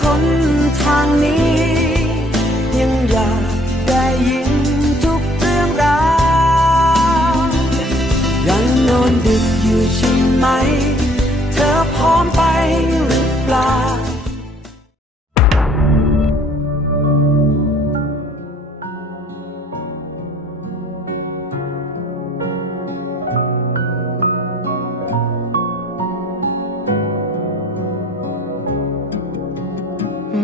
คนทางนี้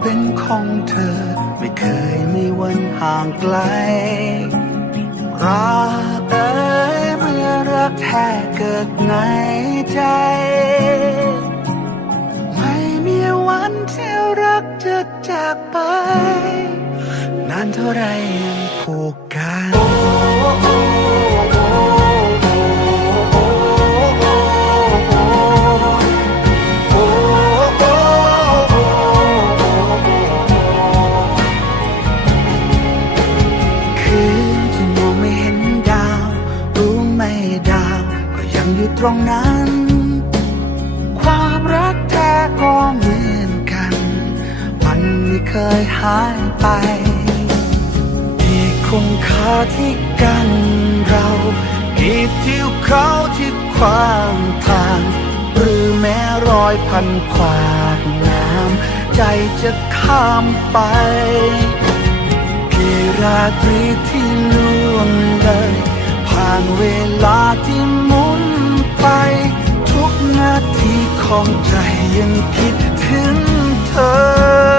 เป็นของเธอ ไม่เคยมีวันห่างไกล รักเอ๋ยเมื่อรักแท้เกิดในใจ ไม่มีวันที่รักจะจากไป นานเท่าไรยังผูก งอยู่ตรงนั้น ความรักแท้ก็เหมือนกัน มันไม่เคยหายไปที่คงคาที่กันเรากี่ทิวเขาที่ขวางทาง หรือแม้รอยพันขวากน้ำใจจะข้ามไปกี่ราตรีที่ล่วงเลยผ่านเวลาที่ ของใจยังคิดถึงเธอ